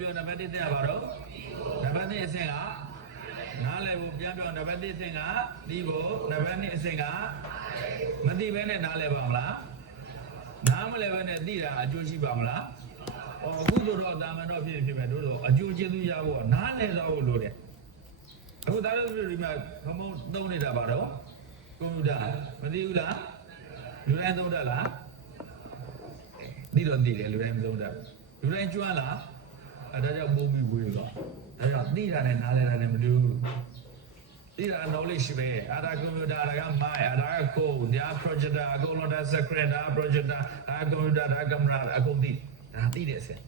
ပြောနံပါတ်1တဲ့ဘာတော့နံပါတ်2အဆင့်ကနားလည်ဖို့ပြန်ပြောနံပါတ်1အဆင့်ကဒီဖို့နံပါတ်2အဆင့်ကမသိဘဲနဲ့နားလည်ပါမလားနားမလဲဘဲနဲ့သိတာအကျိုးရှိပါမလားအခုတော့တာမန်တော့ဖြစ်မယ်တို့တော့အကျိုးကျေးဇူးရဖို့နားလည်တော့လို့တဲ့အခုသားတို့ဒီမှာဘမုံသုံးနေတာပါတော့ကွန်ပျူတာမသိဘူးလားလူတိုင်းသုံးတတ်လားသိတော့သိတယ်လူတိုင်းမသုံးတတ်လူတိုင်းကျွမ်းလားဒါကြောင့်ပုံပြီးဝေးတော့ဒါကြောင့်သိတာနဲ့နားလည်တာနဲ့မတူဘူးသိတာ knowledge ပဲအဲ့ဒါကွန်ပျူတာကမိုင်းအဲ့ဒါကကိုယ်ဒါ projector အကုန်လုံးဒါ screen ဒါ projector ဒါကွန်ပျူတာဒါကင်မရာအကုန်သိဒါသိတဲ့အဆင့်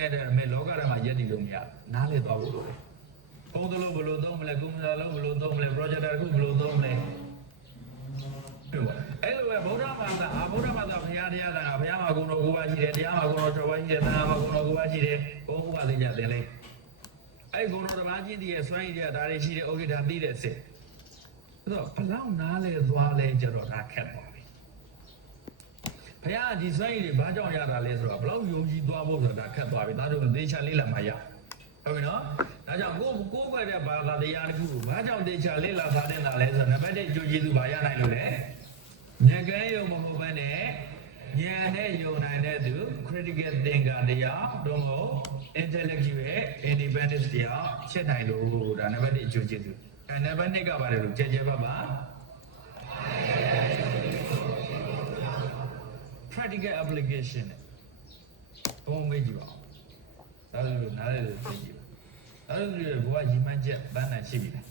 နဲ့တည်းမဲ့လောကဓာတ်မှာရက်တည်လို့မရနားလည်သွားဖို့လိုတယ်ဘုံတလို့ဘလို့သုံးမလဲကွန်ပျူတာလုံးဘလို့သုံးမလဲ projector တစ်ခုဘလို့သုံးမလဲအဲ့လိုပဲဗုဒ္ဓဘာသာဘုရားတရားကဘုရားမှာဂုဏ်တော်9ပါးရှိတယ်တရားမှာဂုဏ်တော်6ပါးရှိတယ်သံဃာမှာဂုဏ်တော်9ပါးရှိတယ်ဘုံဥပဒေကြတယ်လေအဲ့ဂုဏ်တော်တစ်ပါးချင်းတည်းရဲ့စွမ်းရည်ကြဒါတွေရှိတယ်โอเคဒါသိတဲ့အစစ်အဲ့တော့ဘလောက်နားလဲသွားလဲကြတော့ဒါခက်ပါပြီဘုရားဒီစွမ်းရည်တွေဘာကြောင့်ရတာလဲဆိုတော့ဘလောက်ယုံကြည်သွားဖို့ဆိုတာခက်သွားပြီဒါတို့သေချာလေးလာမှရဟုတ်ပြီနော်ဒါကြောင့်ကိုယ်ပဲတဲ့ဘာသာတရားတစ်ခုကိုဘာကြောင့်သေချာလေးလာထားတဲ့တာလဲဆိုတော့နံပါတ်1ကြိုးကျေးဇူးဘာရနိုင်လို့လဲဉာဏ်ကန်းယုံမဟုတ်ဘဲနဲ့ဉာဏ်နဲ့ယုံနိုင်တဲ့သူ critical thinker တရားတို့မဟုတ် intellectual independence တရားချက်နိုင်လို့ဒါနံပါတ်1အကျိုးကျေးဇူးနံပါတ်2ကပါတယ်လို့ကြဲကြဲပါ practical application ဘုံမေးကြည့်ပါဒါလို့နားလည်လို့သိကြည့်ပါဒါလို့ဘဝကြီးမှန်းချက်ပန်းနိုင်ရှိပြီလား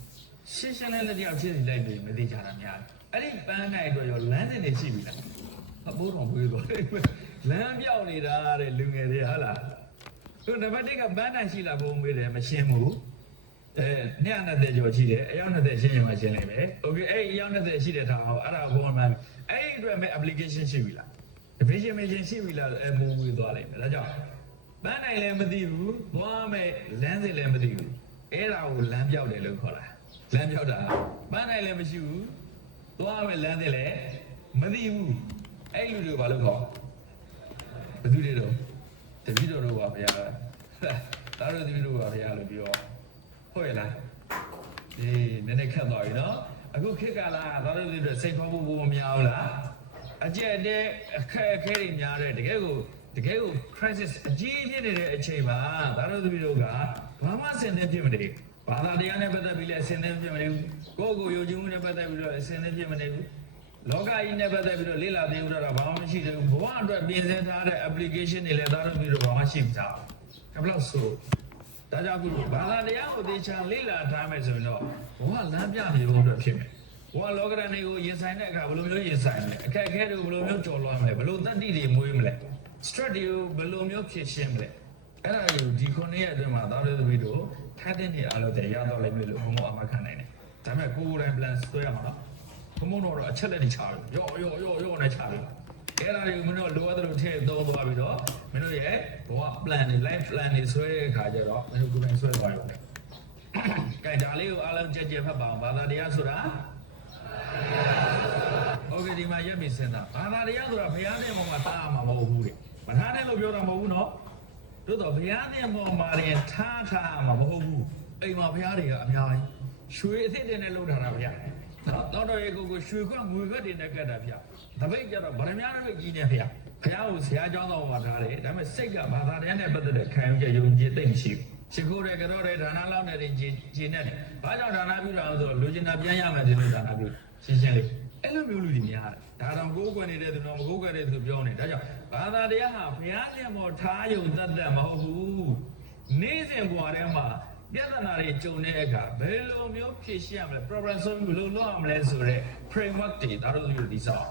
ရှင်းရှင်းလေးတရားဖြစ်နေလိုက်လို့မသိကြတာများတယ်အဲ့ဒီပန်းနိုင်အတွက်ရောလမ်းစဉ်တွေရှိပြီလားအဘိုးတော်ဝေးသွားတယ်လမ်းပြောက်နေတာတဲ့လူငယ်တွေဟုတ်လားသူနံပါတ်1ကပန်းနိုင်ရှိလားဘုံမေးတယ်မရှင်းဘူး220ကျော်ရှိတယ်အယောက်20ရှင်းရင်မှရှင်းလိုက်ပဲโอเคအဲ့အယောက်20ရှိတဲ့ထားအောင်အဲ့ဒါဘုံမှန်အဲ့ဒီအတွက်မဲ့ application ရှိပြီလား division ရှိပြီလားဘုံဝေးသွားလိုက်တယ်ဒါကြောင့်ပန်းနိုင်လည်းမသိဘူးသွားမဲ့လမ်းစဉ်လည်းမသိဘူးအဲ့ဒါကိုလမ်းပြောက်တယ်လို့ခေါ်တာလမ်းပြောက်တာပန်းနိုင်လည်းမရှိဘူးသွားမဲ့လမ်းစဉ်လည်းမသိဘူးအဲ့လူတွေဘာလို့ခေါ်ဘယ်သူတွေတော့တပည့်တော်တို့ပါဗျာဒါတို့တပည့်တော်ပါဗျာလို့ပြောဟုတ်ရဲ့လားဒီနည်းနည်းခက်သွားပြီနော်အခုခေတ်ကလာဒါတို့တွေစိတ်ဖောက်ဖို့မများဘူးလားအကျက်တဲ့အခက်အခဲတွေများတယ်တကယ်ကို crisis အကြီးဖြစ်နေတဲ့အချိန်မှာဒါတို့တပည့်တို့ကဘာမှဆင်သင့်ဖြစ်မနေဘာသာတရားနဲ့ပတ်သက်ပြီးလည်းဆင်သင့်ဖြစ်မနေဘူးကိုယ့်ကိုယုံကြည်မှုနဲ့ပတ်သက်ပြီးတော့ဆင်သင့်ဖြစ်မနေဘူးလောကကြီးနဲ့ပတ်သက်ပြီးတော့လေ့လာသိဥဒ္ဓတာဘာမှမရှိသေးဘူးဘဝအတွက်ပြင်ဆင်ထားတဲ့ application တွေလည်းဒါတို့တပည့်တို့ဘာမှရှိမထားဘူးဘယ်လောက်ဆိုဒါကြောင့်အခုဘာသာတရားကိုသေချာလေ့လာထားမယ်ဆိုရင်တော့ဘဝလမ်းပြနေဖို့အတွက်ဖြစ်မယ်ဘဝလောကဓာတ်တွေကိုရင်ဆိုင်တဲ့အခါဘယ်လိုမျိုးရင်ဆိုင်မလဲအခက်အခဲတွေကိုဘယ်လိုမျိုးကျော်လွှားမလဲဘယ်လိုသတ္တိတွေမွေးမလဲ stress တွေကိုဘယ်လိုမျိုးဖြေရှင်းမလဲအဲ့ဒါကိုဒီ9ရက်အတွင်းမှာသာဝတ္တသမီးတို့ထားတဲ့နေအားလုံးတည်းရတော့လိမ့်မယ်လို့ဘုံဘအမခံနိုင်တယ်ဒါပေမဲ့ကိုယ်တိုင် plan ဆွဲရမှာနော်ဘုံတော့အချက်လက်တွေချတယ်ရော့နဲ့ချတယ်အဲ့ဒါတွေကိုမင်းတို့လိုအပ်တယ်လို့ထည့်သုံးသွားပြီးတော့မင်းတို့ရဲ့ဘဝ plan တွေ life plan တွေဆွဲတဲ့အခါကျတော့မင်းတို့ကိုယ်တိုင်ဆွဲသွားရုံနဲ့ကဲဒါလေးကိုအားလုံးကြက်ကြက်ဖတ်ပါအောင်ဘာသာတရားဆိုတာဟုတ်ကဲ့ဒီမှာရက်ပြီစဉ်းစားဘာသာတရားဆိုတာဘုရားသခင်မှာတားမှာမဟုတ်ဘူးတဲ့မထားနဲ့လို့ပြောတာမဟုတ်ဘူးနော်တို့တော့ဘုရားသခင်ပေါ်မှာရင်ထားမှာမဟုတ်ဘူးအိမ်မှာဘုရားတွေကအများကြီးရွှေအသစ်တွေနဲ့လုပ်ထားတာဗျာတော့ရေကိုရွှေခွက်ငွေခွက်တွေနဲ့ကတ်တာဗျာတပိတ်ကြတော့ဗရမများတွေကြီးနေဗျာဘုရားကိုဆရာကျောင်းတော်မှာထားတယ်ဒါပေမဲ့စိတ်ကဘာသာတရားနဲ့ပတ်သက်တဲ့ခံယူချက်ယုံကြည်သိမ့်မရှိဘူးရှိခိုးတယ်ကြောတဲ့ဒါနလောက်နဲ့ဂျင်းနဲ့ဘာကြောင့်ဒါနပြုတာလဲဆိုတော့လူကျင်တာပြန်ရမယ်ဒီလိုဒါနပြုရှင်းလေးအဲ့လိုမျိုးလူတွေများတယ်ဒါတော့ကိုးကွယ်နေတဲ့သူတော့မကိုးကွယ်တဲ့သူပြောနေဒါကြောင့်ဘာသာတရားဟာဘုရားရှင်ပေါ်ထားယုံတတ်မဟုတ်ဘူးနေ့စဉ်ဘဝထဲမှာပြဿနာတွေကြုံတဲ့အခါဘယ်လိုမျိုးဖြေရှင်းရမလဲ problem solve ဘယ်လိုလုပ်ရမလဲဆိုတဲ့ framework တွေဒါတို့မျိုးဒီစော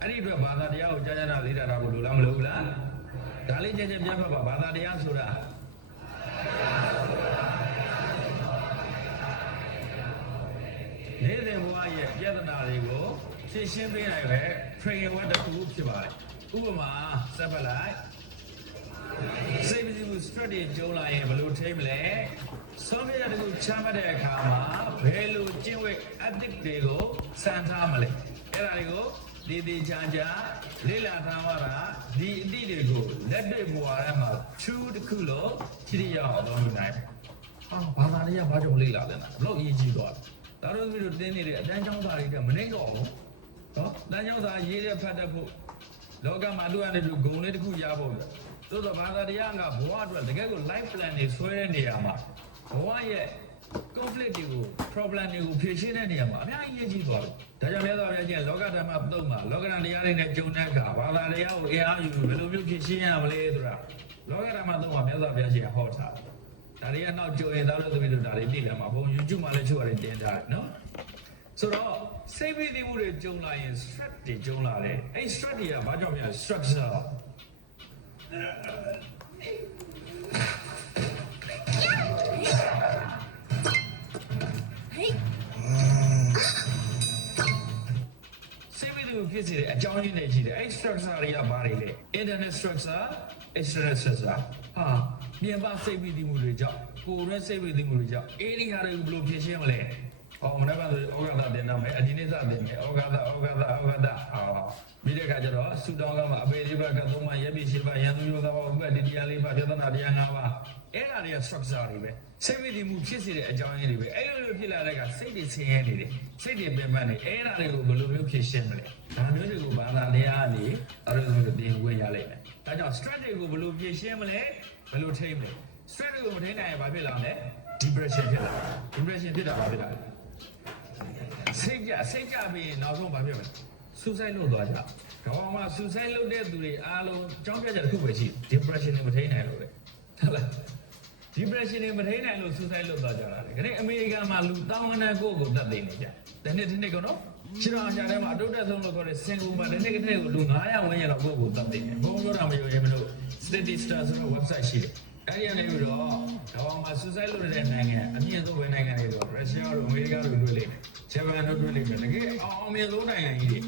အဲ့ဒီအတွက်ဘာသာတရားကိုကြားကြားလေးတာတော့လို့လားမလို့ဘူးလားဒါလေးကြက်ကြက်ပြတ်ဖတ်ပါဘာသာတရားဆိုတာနေ့စဉ်ဘဝရဲ့ပြဿနာတွေကိုဖြေရှင်းပေးနိုင်ပဲ framework တစ်ခုဖြစ်ပါတယ်ဥပမာစပ်ပလိုက်စိတ်မစည်းဘူး stress တွေကြုံလာရင်ဘယ်လိုထိမလဲဆုံးဖြတ်ချက်တစ်ခုချမှတ်တဲ့အခါမှာဘယ်လိုကျင့်ဝတ် ethic တွေကိုစံထားမလဲအဲ့ဒါတွေကို တေးသေးချာချာလေးလာထားရတာဒီအသည့်တွေကိုလက်တွေ့ဘဝထဲမှာချူးတစ်ခုလို့ထိရအောင်လုပ်နိုင်ဘာသာတွေကဘာကြောင့်လေးလာလဲဘလို့အရေးကြီးသွားဒါတို့မျိုးတင်းနေတဲ့အတန်းချောင်းသားတွေကမနှိမ့်တော့ဘူးနော်တန်းချောင်းသားရေးတဲ့ဖတ်တတ်ဖို့လောကမှာသူကနေသူဂုံလေးတစ်ခုရဖို့ပဲသို့တော့ဘာသာတရားကဘဝအတွက်တကယ်ကို life plan တွေဆွဲတဲ့နေရာမှာဘဝရဲ့ conflict တွေကို problem တွေကိုဖြေရှင်းတဲ့နေရာမှာအများကြီးရည်ကြီးသွားတယ်ဒါကြောင့်မြတ်စွာဘုရားကြီးလောကဓမ္မသုံးမှာလောကဓာတ်တရားတွေနဲ့ကြုံတဲ့အခါဘာသာတရားကိုအားယူဘယ်လိုမျိုးဖြေရှင်းရမလဲဆိုတာလောကဓမ္မသုံးမှာမြတ်စွာဘုရားကြီးဟောထားတယ်ဒါတွေကနောက်ကြုံရင်သားလို့သမီးတို့ဒါတွေသိလာမှာဘုံ YouTube မှာလည်းချို့ရတယ်တင်ထားတယ်နော်ဆိုတော့စိတ်ဝိသိမှုတွေကြုံလာရင် stress တွေကြုံလာတယ်အဲ့ stress တွေကဘာကြောင့်များ structure ဖြစ်စေတဲ့အကြောင်းရင်းတွေရှိတယ်အဲ့ structure တွေကဘာတွေလဲ internal structure external structure ဟာမြန်ပါစိတ်ဝိသိမှုတွေကြောင့်ကိုယ်ရဲ့စိတ်ဝိသိမှုတွေကြောင့်အေးဒီဟာတွေကိုဘယ်လိုဖြေရှင်းမလဲဟောမနေ့ကဆိုဩဃာတတင်တော့မယ်အဒီနေ့စတင်မယ်ဩဃာတပြီးတဲ့အခါကျတော့ဆူတောင်းကမှာအပေလေးပါးကသုံးပါးရက်ပြည့်ရှိပါရန်သူယောဂပါဥပ္ပတ္တိတရားလေးပါးပြဿနာတရား၅ပါးအဲ့ဒါတွေက structure တွေပဲစိတ်ဝိသိမှုဖြစ်စေတဲ့အကြောင်းရင်းတွေပဲအဲ့လိုဖြစ်လာတဲ့ကစိတ်တွေဆင်းရဲနေတယ်စိတ်တွေပင်ပန်းနေအဲ့ဒါတွေကိုဘယ်လိုမျိုးဖြေရှင်းမလဲဒါမျိုးတွေကိုဘာသာတရားကနေအဲ့လိုမျိုးသင်ဝေရလိုက်တယ်ဒါကြောင့် stress တွေကိုဘယ်လိုဖြေရှင်းမလဲဘယ်လိုထိန်းမလဲ stress တွေကိုမထိန်းနိုင်ရင်ဘာဖြစ်လာမလဲ depression ဖြစ်လာ depression ဖြစ်တာဘာဖြစ်လာလဲစိတ်ကြပြီးနောက်ဆုံးဘာဖြစ်မလဲ suicide လုပ်သွားကြ။ကောင်မှ suicide လုပ်တဲ့သူတွေအားလုံးကြောင်းပြချက်တစ်ခုပဲရှိ depression နဲ့မထိန်းနိုင်လို့ပဲ။ဟုတ်လား။ depression နဲ့မထိန်းနိုင်လို့ suicide လုပ်သွားကြတာလေ။ခဏအမေရိကန်မှာလူတောင်းခဏကိုယ့်ကိုတတ်သိနေကြ။ဒီနေ့ကတော့ရှင်းအောင်ရှာထဲမှာအတုတ်တက်ဆုံးလို့ခေါ်တဲ့စင်ကူမှာဒီနေ့ကတည်းကလူ900ဝန်းကျင်တော့ကိုယ့်ကိုတတ်သိနေ။ဘုံပြောတာမယုံရင်မလို့ Statista ဆိုတဲ့ website ရှိတယ်။အဲ့ဒီကနေပြီးတော့ကောင်မှ suicide လုပ်တဲ့နိုင်ငံအမြင့်ဆုံးပဲနိုင်ငံတွေတော့ Russia တို့ America တို့တွေ့လိမ့်မယ်။ Japan တို့တွေ့လိမ့်မယ်။တကယ်အောင်မြင်ဆုံးနိုင်ငံကြီးတွေ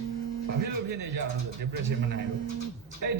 ဘာဖြစ်လို့ဖြစ်နေကြလဲဆို depression မနိုင်ဘူးအဲ့